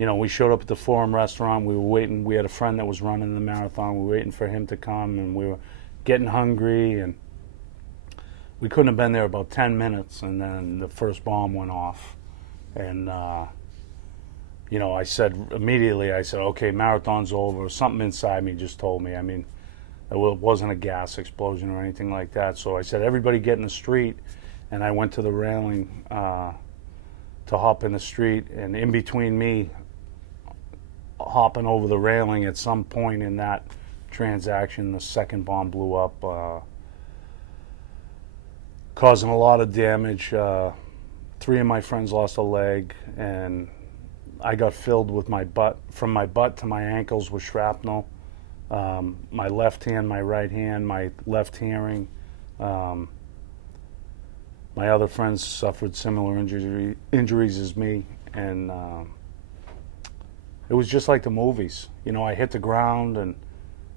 we showed up at the Forum restaurant. We were waiting. We had a friend that was running the marathon. We were waiting for him to come, and we were getting hungry, and we couldn't have been there about 10 minutes, and then the first bomb went off. And, I said immediately, okay, marathon's over. Something inside me just told me. I mean, it wasn't a gas explosion or anything like that. So I said, everybody get in the street. And I went to the railing to hop in the street. And in between me hopping over the railing, at some point in that transaction, the second bomb blew up, causing a lot of damage. 3 of my friends lost a leg, and I got filled with my butt, from my butt to my ankles with shrapnel. My left hand, my right hand, my left hearing. My other friends suffered similar injuries as me, and it was just like the movies. I hit the ground, and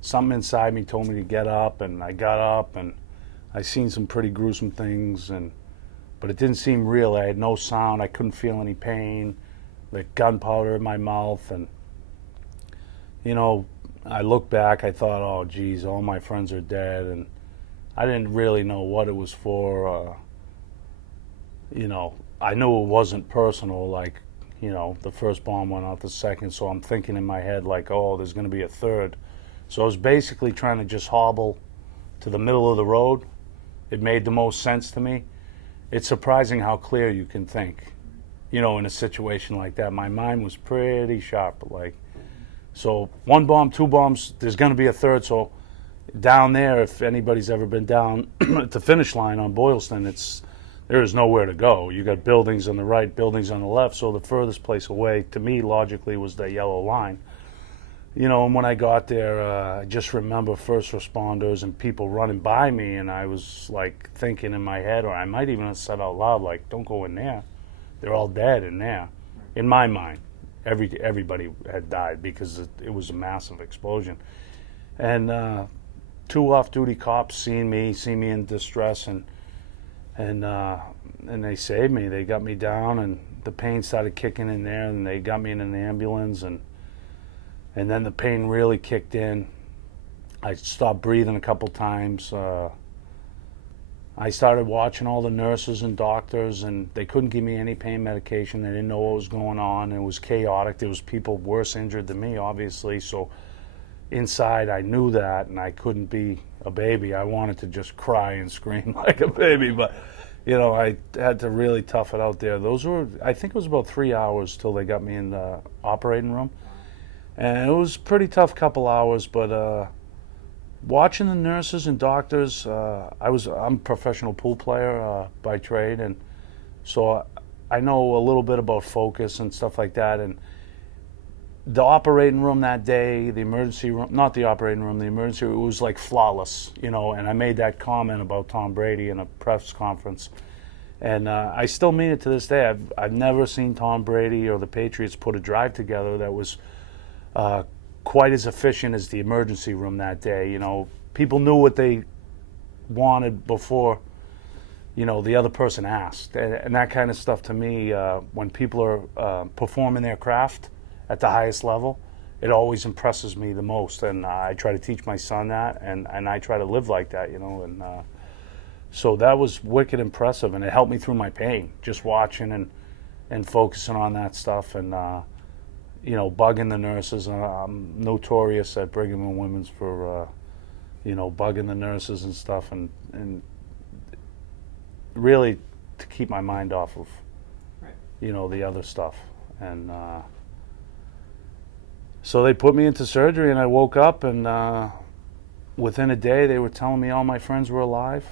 something inside me told me to get up, and I got up, and I seen some pretty gruesome things, but it didn't seem real. I had no sound. I couldn't feel any pain. The gunpowder in my mouth, and I look back, I thought, oh geez, all my friends are dead, and I didn't really know what it was for. I knew it wasn't personal, like, the first bomb went out, the second, so I'm thinking in my head like, oh, there's going to be a third. So I was basically trying to just hobble to the middle of the road. It made the most sense to me. It's surprising how clear you can think, in a situation like that. My mind was pretty sharp, so 1 bomb, 2 bombs, there's going to be a third. So down there, if anybody's ever been down at the finish line on Boylston, there is nowhere to go. You got buildings on the right, buildings on the left, so the furthest place away, to me, logically, was the yellow line. And when I got there, I just remember first responders and people running by me, and I was, thinking in my head, or I might even have said out loud, don't go in there. They're all dead in there. In my mind, everybody had died because it was a massive explosion. And 2 off-duty cops seen me in distress, and they saved me. They got me down, and the pain started kicking in there, and they got me in an ambulance, and then the pain really kicked in. I stopped breathing a couple times. I started watching all the nurses and doctors, and they couldn't give me any pain medication. They didn't know what was going on. It was chaotic. There was people worse injured than me, obviously. So inside, I knew that, and I couldn't be a baby. I wanted to just cry and scream like a baby, but I had to really tough it out there. I think it was about 3 hours till they got me in the operating room, and it was a pretty tough couple hours. But watching the nurses and doctors, I'm a professional pool player by trade, and so I know a little bit about focus and stuff like that. And the operating room that day, the emergency room, not the operating room, the emergency room, it was flawless, and I made that comment about Tom Brady in a press conference. And I still mean it to this day. I've never seen Tom Brady or the Patriots put a drive together that was quite as efficient as the emergency room that day. People knew what they wanted before, the other person asked. And that kind of stuff, to me, when people are performing their craft at the highest level, it always impresses me the most. And I try to teach my son that, and I try to live like that, and so that was wicked impressive, and it helped me through my pain, just watching and focusing on that stuff, and bugging the nurses. I'm notorious at Brigham and Women's for bugging the nurses and stuff, and really to keep my mind off of the other stuff. And so they put me into surgery, and I woke up, and within a day they were telling me all my friends were alive.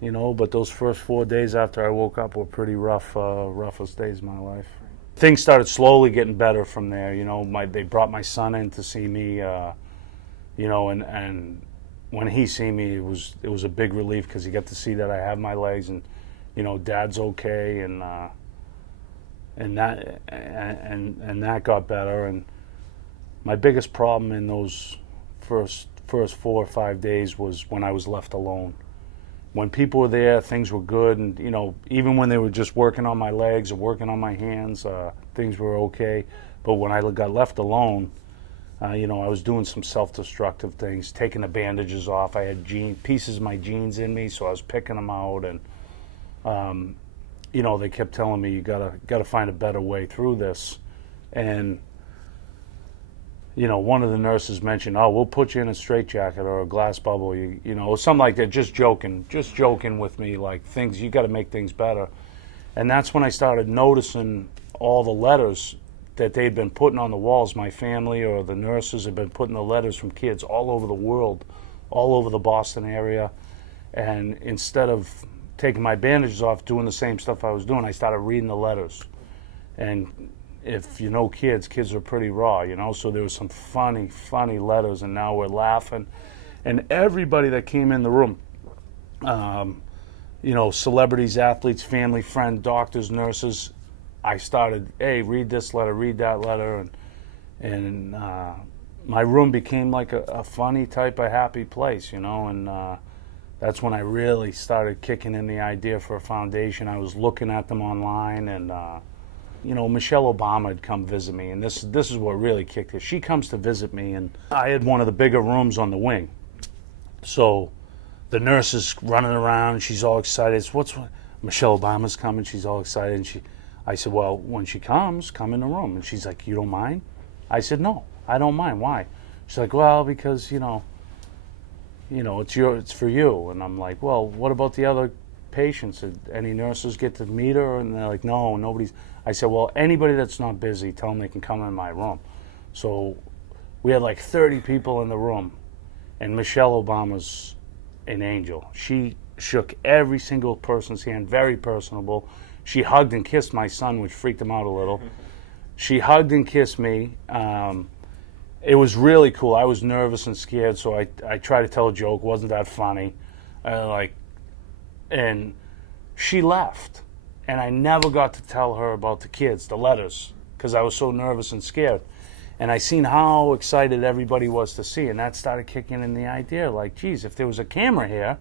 But those first 4 days after I woke up were pretty rough, roughest days of my life. Things started slowly getting better from there. They brought my son in to see me, and when he seen me, it was a big relief, because he got to see that I have my legs, and Dad's okay, and that got better. And my biggest problem in those first 4 or 5 days was when I was left alone. When people were there, things were good, and even when they were just working on my legs or working on my hands, things were okay. But when I got left alone, I was doing some self-destructive things, taking the bandages off. I had pieces of my jeans in me, so I was picking them out, and they kept telling me, you gotta find a better way through this. And one of the nurses mentioned, oh, we'll put you in a straitjacket or a glass bubble, something like that, just joking with me, like things, you got to make things better. And that's when I started noticing all the letters that they'd been putting on the walls. My family or the nurses had been putting the letters from kids all over the world, all over the Boston area. And instead of taking my bandages off, doing the same stuff I was doing, I started reading the letters. And if you know kids are pretty raw, so there was some funny letters, and now we're laughing. And everybody that came in the room, celebrities, athletes, family, friends, doctors, nurses, I started, hey, read this letter, read that letter, and my room became like a funny type of happy place, and that's when I really started kicking in the idea for a foundation. I was looking at them online, and Michelle Obama had come visit me, and this is what really kicked it. She comes to visit me, and I had one of the bigger rooms on the wing. So the nurse is running around, she's all excited. Michelle Obama's coming, she's all excited, and I said, well, when she comes, come in the room. And she's like, you don't mind? I said, no, I don't mind. Why? She's like, well, because, it's for you. And I'm like, well, what about the other patients? Did any nurses get to meet her? And they're like, no, nobody's. I said, well, anybody that's not busy, tell them they can come in my room. So we had like 30 people in the room, and Michelle Obama's an angel. She shook every single person's hand, very personable. She hugged and kissed my son, which freaked him out a little. She hugged and kissed me. It was really cool. I was nervous and scared, so I tried to tell a joke. Wasn't that funny? And she left. And I never got to tell her about the kids, the letters, because I was so nervous and scared. And I seen how excited everybody was to see, and that started kicking in the idea, like, geez, if there was a camera here,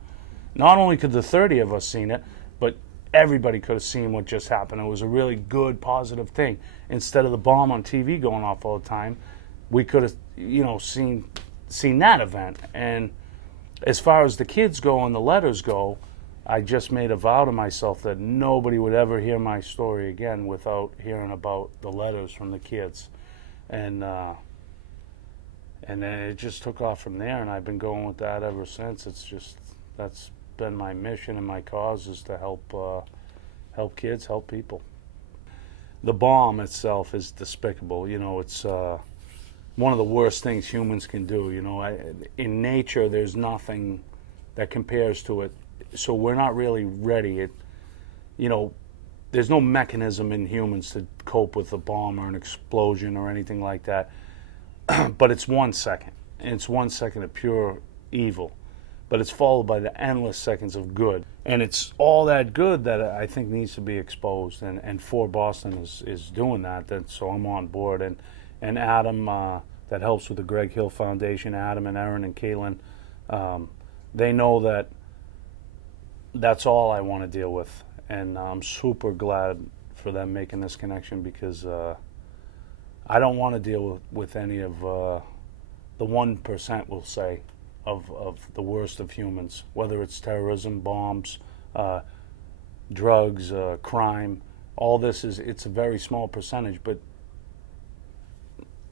not only could the 30 of us seen it, but everybody could have seen what just happened. It was a really good, positive thing. Instead of the bomb on TV going off all the time, we could have, seen that event. And as far as the kids go and the letters go, I just made a vow to myself that nobody would ever hear my story again without hearing about the letters from the kids. And then it just took off from there, and I've been going with that ever since. That's been my mission and my cause, is to help kids, help people. The bomb itself is despicable. It's one of the worst things humans can do. In nature, there's nothing that compares to it. So we're not really ready. There's no mechanism in humans to cope with a bomb or an explosion or anything like that. But it's 1 second. And it's 1 second of pure evil. But it's followed by the endless seconds of good. And it's all that good that I think needs to be exposed. And For Boston is doing that. So I'm on board. And Adam, that helps with the Greg Hill Foundation, Adam and Erin and Caitlin, they know that that's all I want to deal with. And I'm super glad for them making this connection, because I don't want to deal with any of the 1%, we'll say, of the worst of humans, whether it's terrorism, bombs, drugs, crime. All this it's a very small percentage, but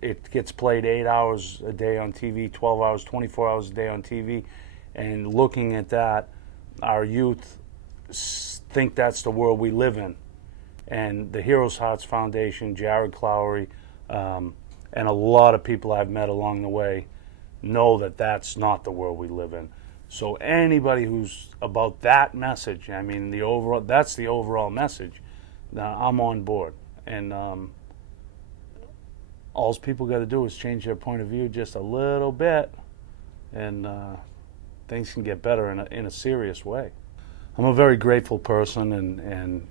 it gets played 8 hours a day on TV, 12 hours, 24 hours a day on TV. And looking at that, our youth think that's the world we live in. And the Heroes Hearts Foundation, Jarrod, Clowery, and a lot of people I've met along the way know that that's not the world we live in. So anybody who's about that message, that's the overall message. Now, I'm on board. And all people got to do is change their point of view just a little bit, and things can get better in a serious way. I'm a very grateful person, and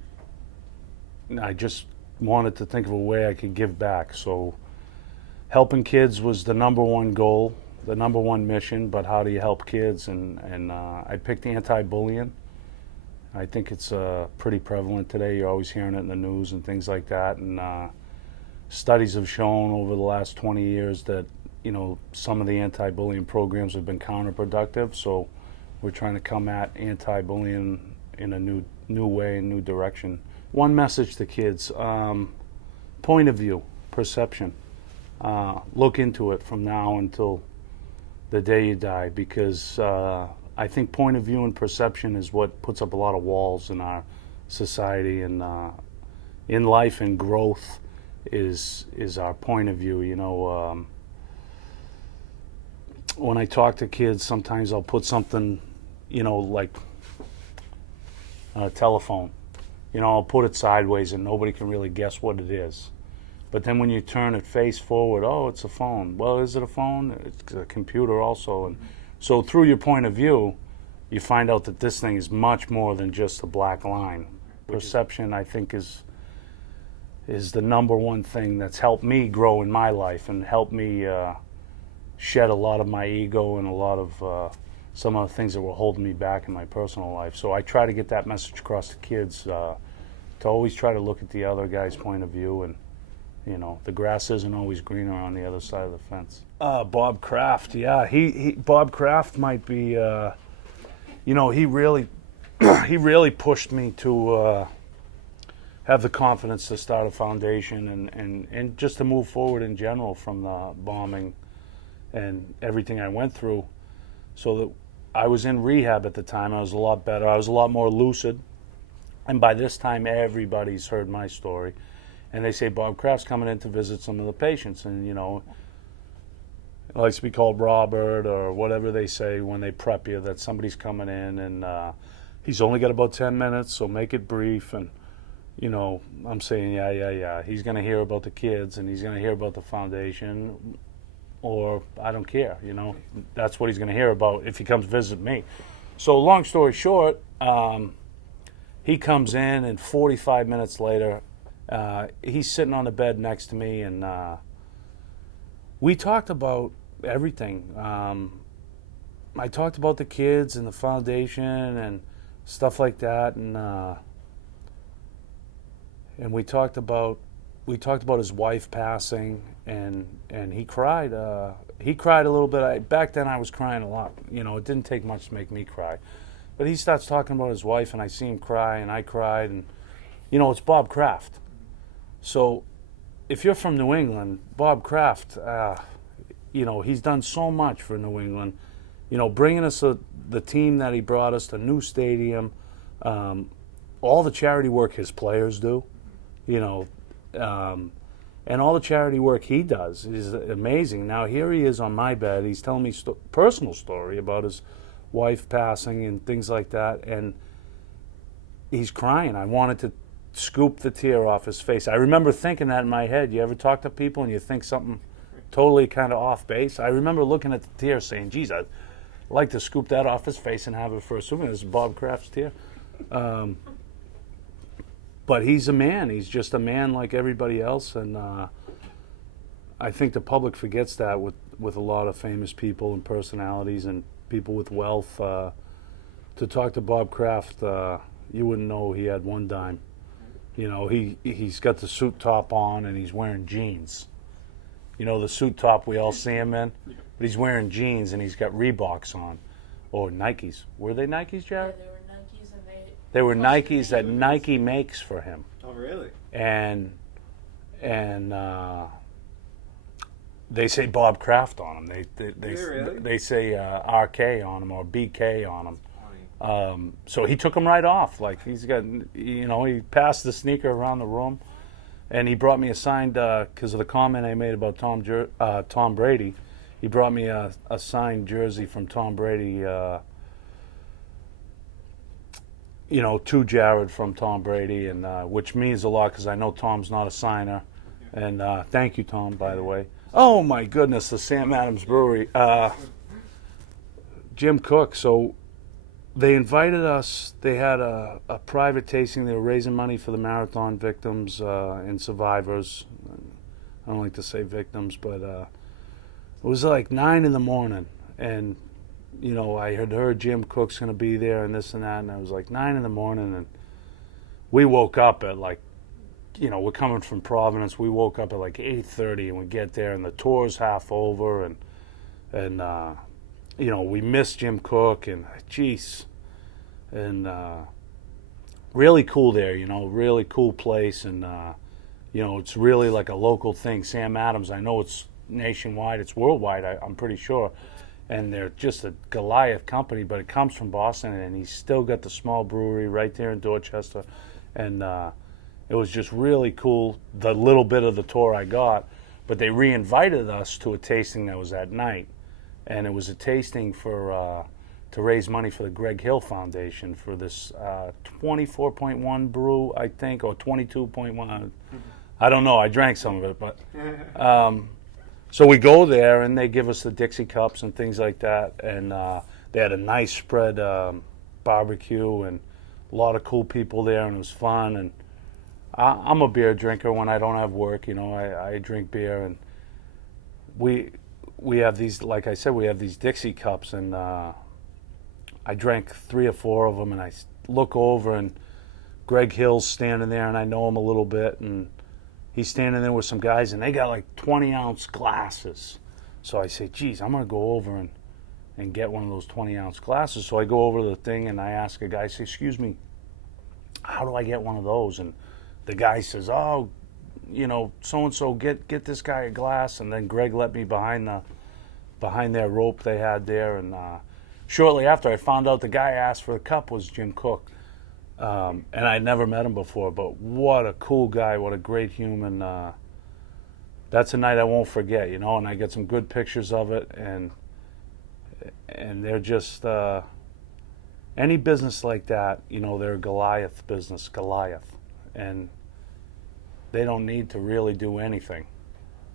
I just wanted to think of a way I could give back. So helping kids was the number one goal, the number one mission, but how do you help kids? And I picked anti-bullying. I think it's pretty prevalent today. You're always hearing it in the news and things like that. And studies have shown over the last 20 years that, some of the anti-bullying programs have been counterproductive. So we're trying to come at anti-bullying in a new way, a new direction. One message to kids: point of view, perception. Look into it from now until the day you die, because I think point of view and perception is what puts up a lot of walls in our society, and in life and growth is our point of view. When I talk to kids, sometimes I'll put something, like on a telephone. I'll put it sideways and nobody can really guess what it is. But then when you turn it face forward, oh, it's a phone. Well, is it a phone? It's a computer also. And so through your point of view, you find out that this thing is much more than just a black line. Perception, I think, is the number one thing that's helped me grow in my life and helped me shed a lot of my ego and a lot of some of the things that were holding me back in my personal life. So I try to get that message across to kids, to always try to look at the other guy's point of view, and the grass isn't always greener on the other side of the fence. Bob Kraft, yeah, Bob Kraft might be, he really he really pushed me to have the confidence to start a foundation and just to move forward in general from the bombing and everything I went through. So that I was in rehab at the time. I was a lot better. I was a lot more lucid. And by this time, everybody's heard my story. And they say, Bob Kraft's coming in to visit some of the patients. And, it likes to be called Robert or whatever they say when they prep you, that somebody's coming in. And he's only got about 10 minutes, so make it brief. And, I'm saying, yeah. He's going to hear about the kids and he's going to hear about the foundation. Or I don't care, That's what he's going to hear about if he comes visit me. So long story short, he comes in, and 45 minutes later, he's sitting on the bed next to me, and we talked about everything. I talked about the kids and the foundation and stuff like that, and we talked about his wife passing, and he cried. He cried a little bit. Back then I was crying a lot. It didn't take much to make me cry. But he starts talking about his wife, and I see him cry, and I cried, and it's Bob Kraft. So if you're from New England, Bob Kraft, he's done so much for New England. Bringing us the team that he brought us, the new stadium, all the charity work his players do, and all the charity work he does is amazing. Now here he is on my bed. He's telling me personal story about his wife passing and things like that, and he's crying. I wanted to scoop the tear off his face. I remember thinking that in my head. You ever talk to people and you think something totally kind of off base? I remember looking at the tear saying, geez, I'd like to scoop that off his face and have it for a souvenir. This is Bob Kraft's tear. But he's a man. He's just a man like everybody else, and I think the public forgets that with a lot of famous people and personalities and people with wealth. To talk to Bob Kraft, you wouldn't know he had one dime. He's got the suit top on and he's wearing jeans. The suit top we all see him in, but he's wearing jeans and he's got Reeboks on, or Nikes. Were they Nikes, Jarrod? Yeah, they were Nikes, and they were Nikes that Nike makes for him. Oh, really? And they say Bob Kraft on them. They say RK on them or BK on them. So he took them right off. Like he's got, he passed the sneaker around the room, and he brought me a signed because of the comment I made about Tom Brady. He brought me a signed jersey from Tom Brady. To Jarrod from Tom Brady, and which means a lot because I know Tom's not a signer. And thank you, Tom, by the way. Oh my goodness, the Sam Adams Brewery. Jim Cook. So they invited us. They had a private tasting. They were raising money for the marathon victims and survivors. I don't like to say victims, but it was like 9 a.m, and I had heard Jim Cook's going to be there and this and that, and I was like 9 a.m, and we woke up at like we're coming from Providence. We woke up at like 8:30, and we get there, and the tour's half over, and we miss Jim Cook, and geez, and really cool there. Really cool place, and it's really like a local thing. Sam Adams, I know it's nationwide, it's worldwide. I'm pretty sure, and they're just a Goliath company, but it comes from Boston, and he's still got the small brewery right there in Dorchester, and it was just really cool, the little bit of the tour I got. But they re-invited us to a tasting that was that night, and it was a tasting for to raise money for the Greg Hill Foundation for this 24.1 brew, I think, or 22.1. I don't know. I drank some of it, but so we go there, and they give us the Dixie cups and things like that, and they had a nice spread barbecue and a lot of cool people there, and it was fun. And I'm a beer drinker when I don't have work. I drink beer, and we have these, like I said, we have these Dixie cups, and I drank 3 or 4 of them, and I look over, and Greg Hill's standing there, and I know him a little bit, and he's standing there with some guys, and they got like 20-ounce glasses. So I say, geez, I'm going to go over and get one of those 20-ounce glasses. So I go over to the thing, and I ask a guy, I say, excuse me, how do I get one of those? And the guy says, oh, so-and-so, get this guy a glass. And then Greg let me behind their rope they had there. And shortly after, I found out the guy I asked for the cup was Jim Cook. And I'd never met him before, but what a cool guy, what a great human. That's a night I won't forget, and I get some good pictures of it, and they're just, any business like that, they're a Goliath business, and they don't need to really do anything.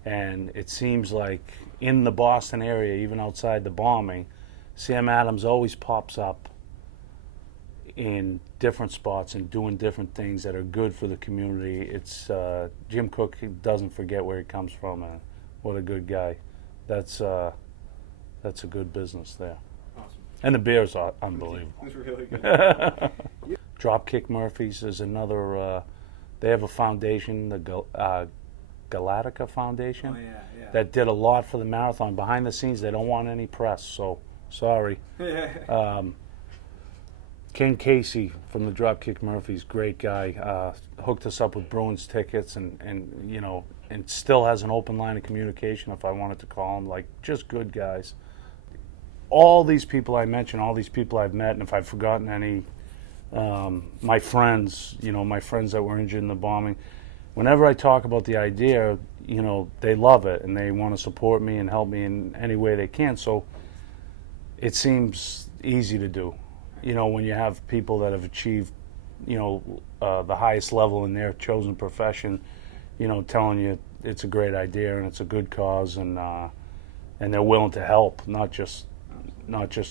And it seems like in the Boston area, even outside the bombing, Sam Adams always pops up in different spots and doing different things that are good for the community. It's Jim Cook doesn't forget where he comes from, and what a good guy. That's a good business there. Awesome. And the beers are unbelievable. It's really good. Dropkick Murphys is another. They have a foundation, the Galatica Foundation, that did a lot for the marathon. Behind the scenes, they don't want any press, so sorry. Ken Casey from the Dropkick Murphys, great guy, hooked us up with Bruins tickets, and still has an open line of communication if I wanted to call him. Like, just good guys. All these people I mentioned, all these people I've met, and if I've forgotten any, my friends, my friends that were injured in the bombing, whenever I talk about the idea, they love it, and they want to support me and help me in any way they can. So it seems easy to do. When you have people that have achieved, the highest level in their chosen profession, telling you it's a great idea and it's a good cause, and they're willing to help, not just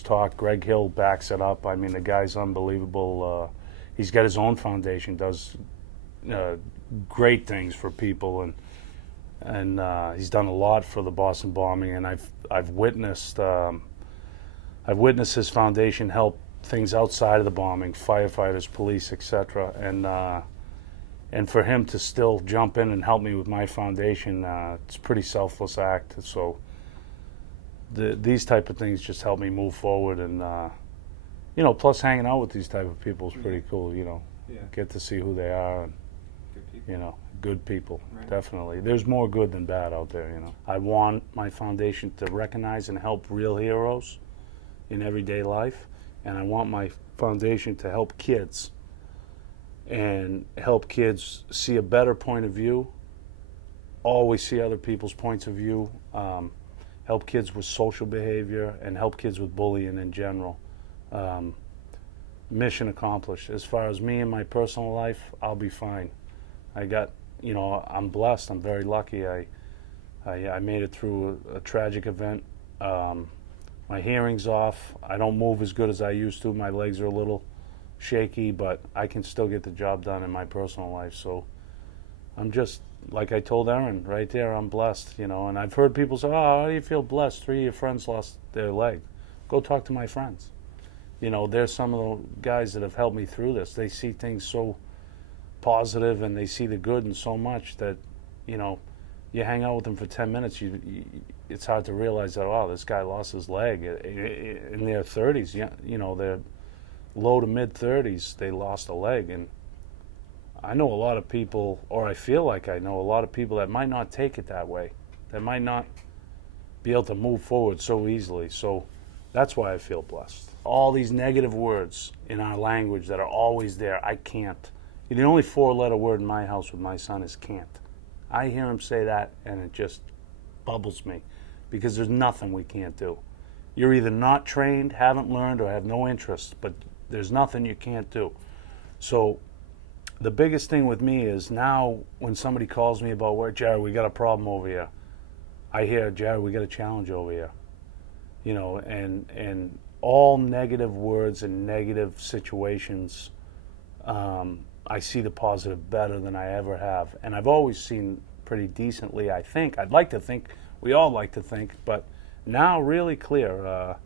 talk. Greg Hill backs it up. I mean, the guy's unbelievable. He's got his own foundation, does great things for people, and he's done a lot for the Boston bombing. And I've witnessed his foundation help things outside of the bombing, firefighters, police, etc. And for him to still jump in and help me with my foundation, it's a pretty selfless act. So these type of things just help me move forward, and plus hanging out with these type of people is pretty cool. Get to see who they are, and Good people. Good people. Right. Definitely. There's more good than bad out there. I want my foundation to recognize and help real heroes in everyday life. And I want my foundation to help kids, and help kids see a better point of view, always see other people's points of view, help kids with social behavior, and help kids with bullying in general. Mission accomplished. As far as me and my personal life, I'll be fine. I'm blessed. I'm very lucky. I made it through a tragic event. My hearing's off. I don't move as good as I used to. My legs are a little shaky, but I can still get the job done in my personal life. So I'm just, like I told Aaron right there, I'm blessed, and I've heard people say, oh, how do you feel blessed? 3 of your friends lost their leg. Go talk to my friends. There's some of the guys that have helped me through this. They see things so positive and they see the good in so much that, you know, you hang out with them for 10 minutes, it's hard to realize that, wow, this guy lost his leg in their 30s. Yeah, you know, they're low to mid 30s. They lost a leg, and I know a lot of people, or I feel like I know a lot of people that might not take it that way, that might not be able to move forward so easily. So that's why I feel blessed. All these negative words in our language that are always there, I can't. The only 4-letter word in my house with my son is can't. I hear him say that and it just bubbles me, because there's nothing we can't do. You're either not trained, haven't learned, or have no interest, but there's nothing you can't do. So the biggest thing with me is now when somebody calls me about work, Jarrod, we got a problem over here. I hear, Jarrod, we got a challenge over here. You know, and all negative words and negative situations, I see the positive better than I ever have. And I've always seen pretty decently, I think. I'd like to think, we all like to think, but now really clear.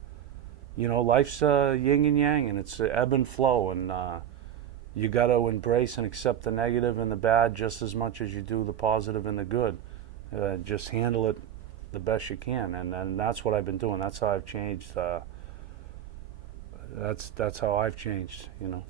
You know, life's yin and yang, and it's ebb and flow, and you got to embrace and accept the negative and the bad just as much as you do the positive and the good. Just handle it the best you can, and that's what I've been doing. That's how I've changed. That's how I've changed, you know.